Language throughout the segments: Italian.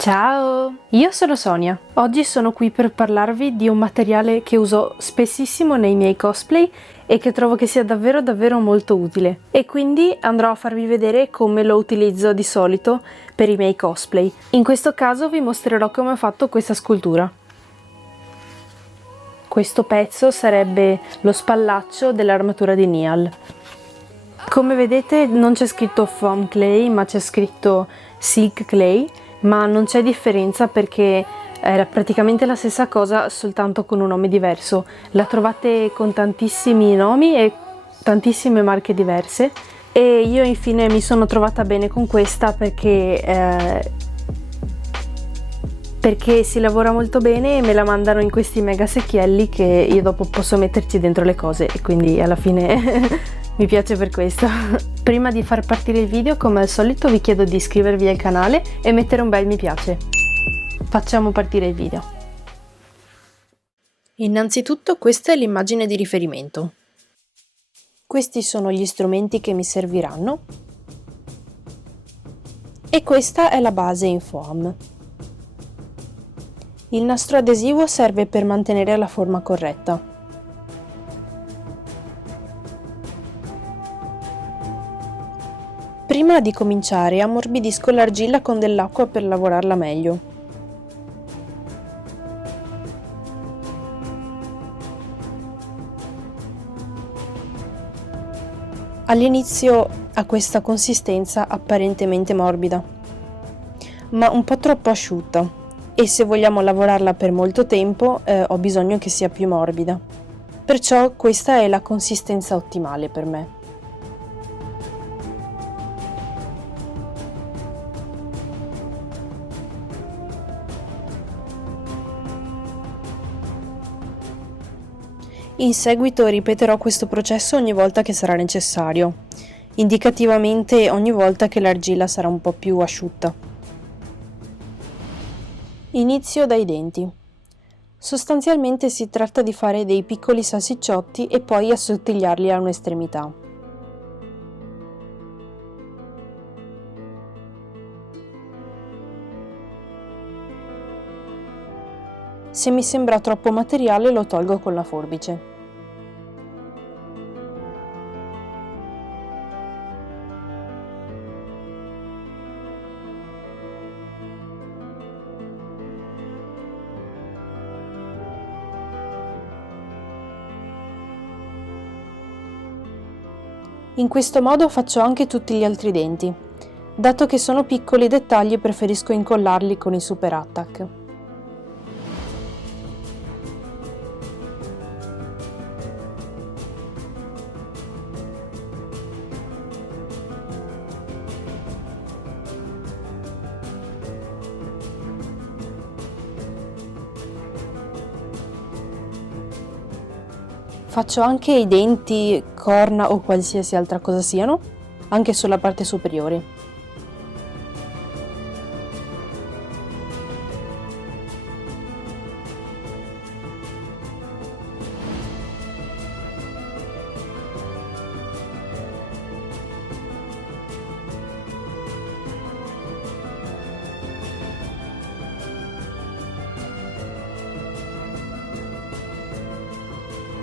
Ciao, io sono Sonia. Oggi sono qui per parlarvi di un materiale che uso spessissimo nei miei cosplay e che trovo che sia davvero molto utile. E quindi andrò a farvi vedere come lo utilizzo di solito per i miei cosplay. In questo caso vi mostrerò come ho fatto questa scultura. Questo pezzo sarebbe lo spallaccio dell'armatura di Niall. Come vedete non c'è scritto foam clay, ma c'è scritto silk clay, ma non c'è differenza perché era praticamente la stessa cosa, soltanto con un nome diverso. La trovate con tantissimi nomi e tantissime marche diverse, e io infine mi sono trovata bene con questa perché si lavora molto bene e me la mandano in questi mega secchielli che io dopo posso metterci dentro le cose, e quindi alla fine mi piace per questo. Prima di far partire il video, come al solito, vi chiedo di iscrivervi al canale e mettere un bel mi piace. Facciamo partire il video. Innanzitutto questa è l'immagine di riferimento. Questi sono gli strumenti che mi serviranno e questa è la base in foam. Il nastro adesivo serve per mantenere la forma corretta. Prima di cominciare ammorbidisco l'argilla con dell'acqua per lavorarla meglio. All'inizio ha questa consistenza apparentemente morbida, ma un po' troppo asciutta, e se vogliamo lavorarla per molto tempo ho bisogno che sia più morbida. Perciò questa è la consistenza ottimale per me. In seguito ripeterò questo processo ogni volta che sarà necessario, indicativamente ogni volta che l'argilla sarà un po' più asciutta. Inizio dai denti. Sostanzialmente si tratta di fare dei piccoli salsicciotti e poi assottigliarli a un'estremità. Se mi sembra troppo materiale lo tolgo con la forbice. In questo modo faccio anche tutti gli altri denti. Dato che sono piccoli dettagli, preferisco incollarli con il Super Attack. Faccio anche i denti, corna o qualsiasi altra cosa siano, anche sulla parte superiore.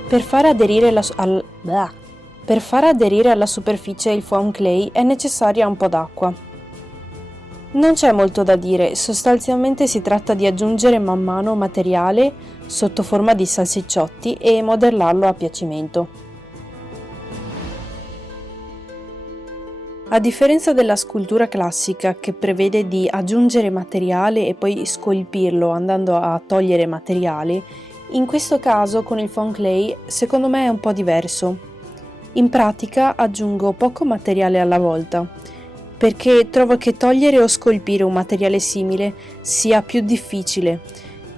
Per far aderire alla superficie il foam clay è necessaria un po' d'acqua. Non c'è molto da dire, sostanzialmente si tratta di aggiungere man mano materiale sotto forma di salsicciotti e modellarlo a piacimento. A differenza della scultura classica, che prevede di aggiungere materiale e poi scolpirlo andando a togliere materiale, in questo caso con il foam clay secondo me è un po' diverso. In pratica aggiungo poco materiale alla volta, perché trovo che togliere o scolpire un materiale simile sia più difficile,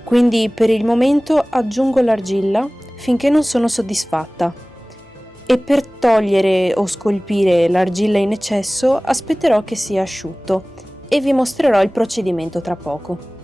quindi per il momento aggiungo l'argilla finché non sono soddisfatta, e per togliere o scolpire l'argilla in eccesso aspetterò che sia asciutto e vi mostrerò il procedimento tra poco.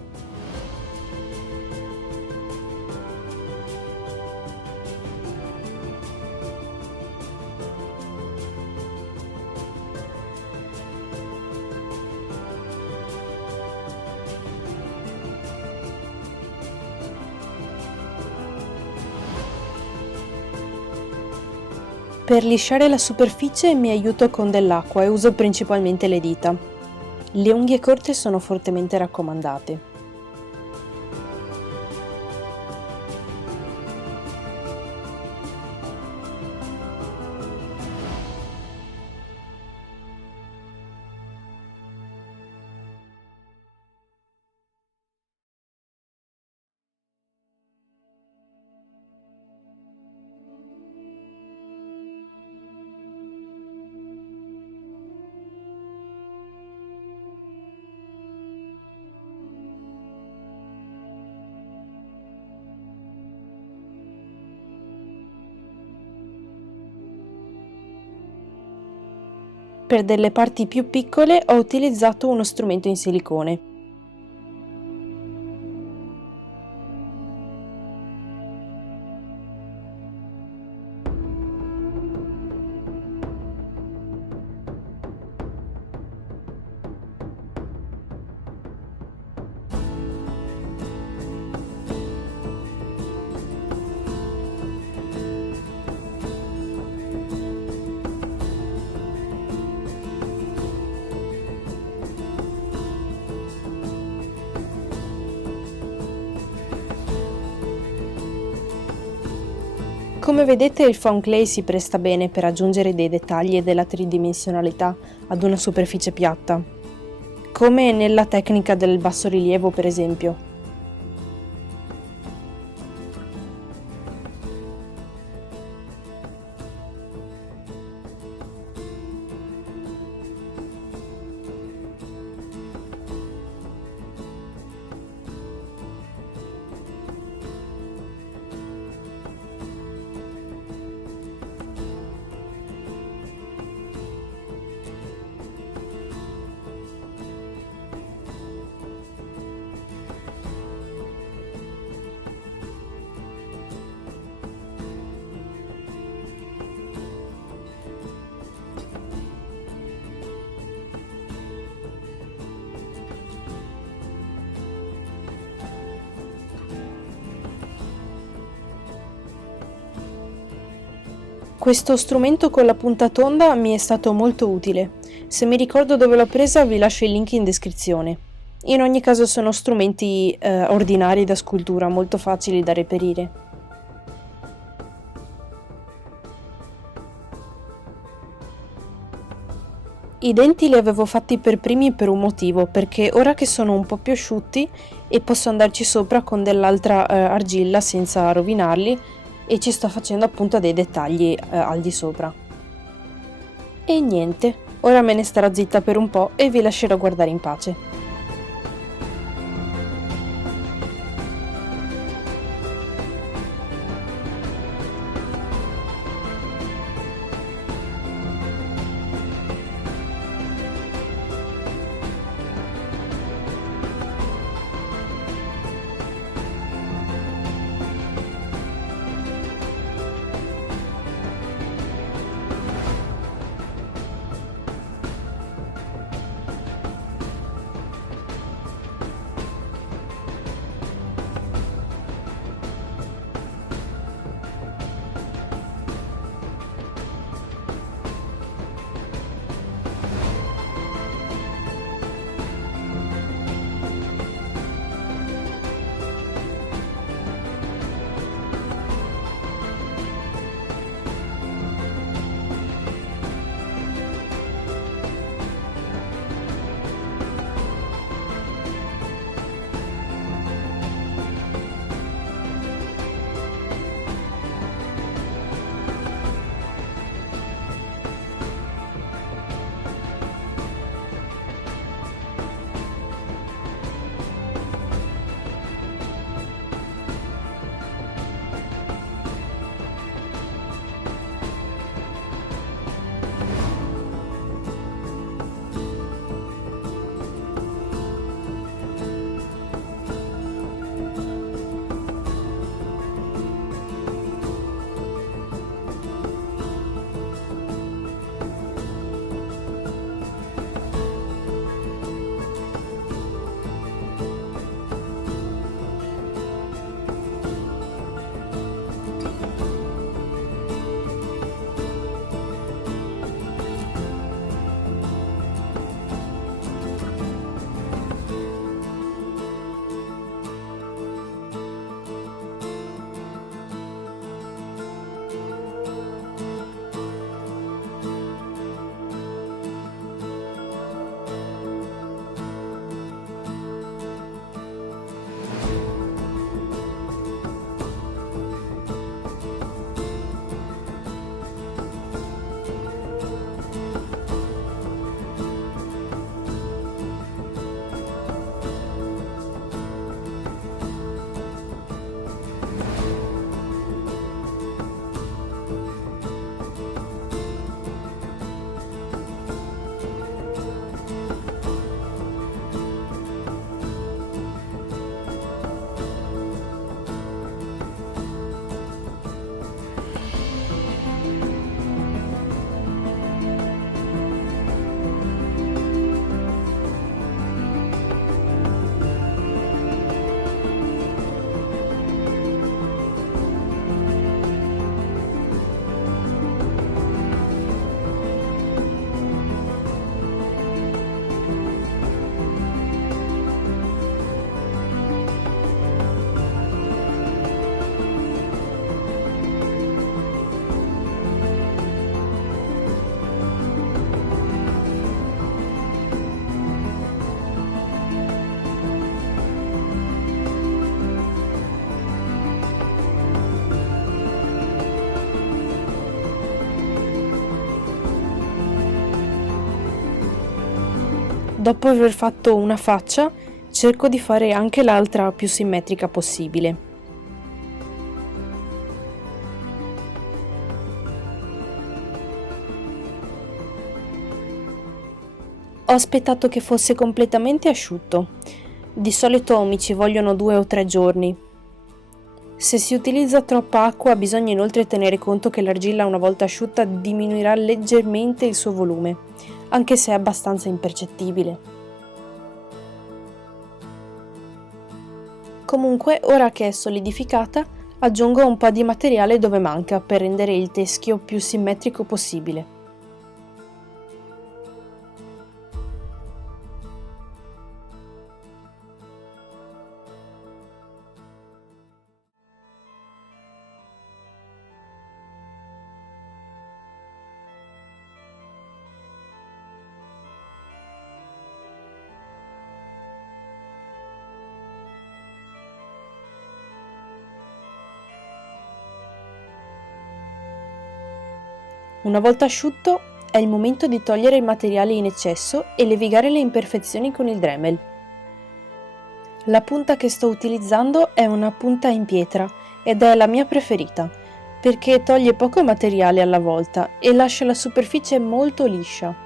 Per lisciare la superficie mi aiuto con dell'acqua e uso principalmente le dita. Le unghie corte sono fortemente raccomandate. Per delle parti più piccole ho utilizzato uno strumento in silicone. Come vedete il foam clay si presta bene per aggiungere dei dettagli e della tridimensionalità ad una superficie piatta, come nella tecnica del bassorilievo per esempio. Questo strumento con la punta tonda mi è stato molto utile. Se mi ricordo dove l'ho presa vi lascio il link in descrizione. In ogni caso sono strumenti ordinari da scultura, molto facili da reperire. I denti li avevo fatti per primi per un motivo, perché ora che sono un po' più asciutti e posso andarci sopra con dell'altra argilla senza rovinarli, e ci sto facendo appunto dei dettagli al di sopra. E niente, ora me ne starò zitta per un po' e vi lascerò guardare in pace. dopo aver fatto una faccia, cerco di fare anche l'altra più simmetrica possibile. Ho aspettato che fosse completamente asciutto. Di solito mi ci vogliono 2 o 3 giorni. Se si utilizza troppa acqua, bisogna inoltre tenere conto che l'argilla una volta asciutta diminuirà leggermente il suo volume, anche se è abbastanza impercettibile. Comunque, ora che è solidificata, aggiungo un po' di materiale dove manca per rendere il teschio più simmetrico possibile. Una volta asciutto, è il momento di togliere i materiali in eccesso e levigare le imperfezioni con il Dremel. La punta che sto utilizzando è una punta in pietra ed è la mia preferita, perché toglie poco materiale alla volta e lascia la superficie molto liscia.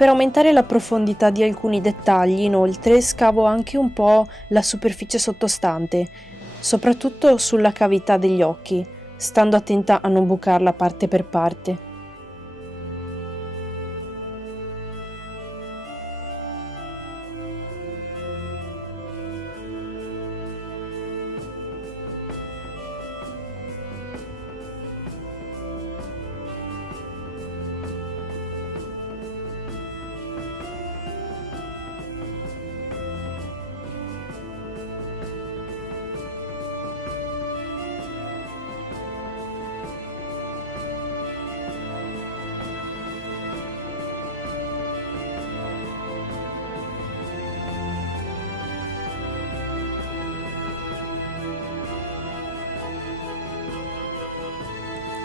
Per aumentare la profondità di alcuni dettagli, inoltre, scavo anche un po' la superficie sottostante, soprattutto sulla cavità degli occhi, stando attenta a non bucarla parte per parte.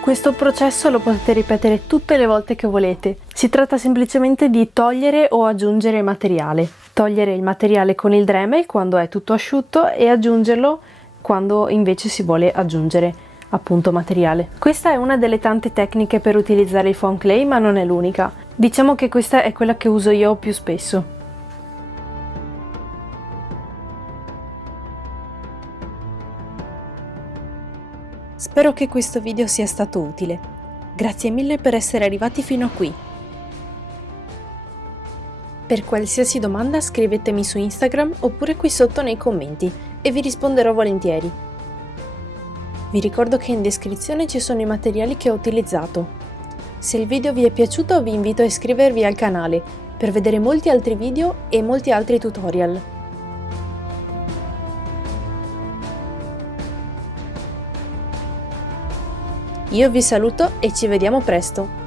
Questo processo lo potete ripetere tutte le volte che volete. Si tratta semplicemente di togliere o aggiungere materiale. Togliere il materiale con il Dremel quando è tutto asciutto e aggiungerlo quando invece si vuole aggiungere appunto materiale. Questa è una delle tante tecniche per utilizzare il foam clay, ma non è l'unica. Diciamo che questa è quella che uso io più spesso. Spero che questo video sia stato utile. Grazie mille per essere arrivati fino a qui. Per qualsiasi domanda scrivetemi su Instagram oppure qui sotto nei commenti e vi risponderò volentieri. Vi ricordo che in descrizione ci sono i materiali che ho utilizzato. Se il video vi è piaciuto vi invito a iscrivervi al canale per vedere molti altri video e molti altri tutorial. Io vi saluto e ci vediamo presto!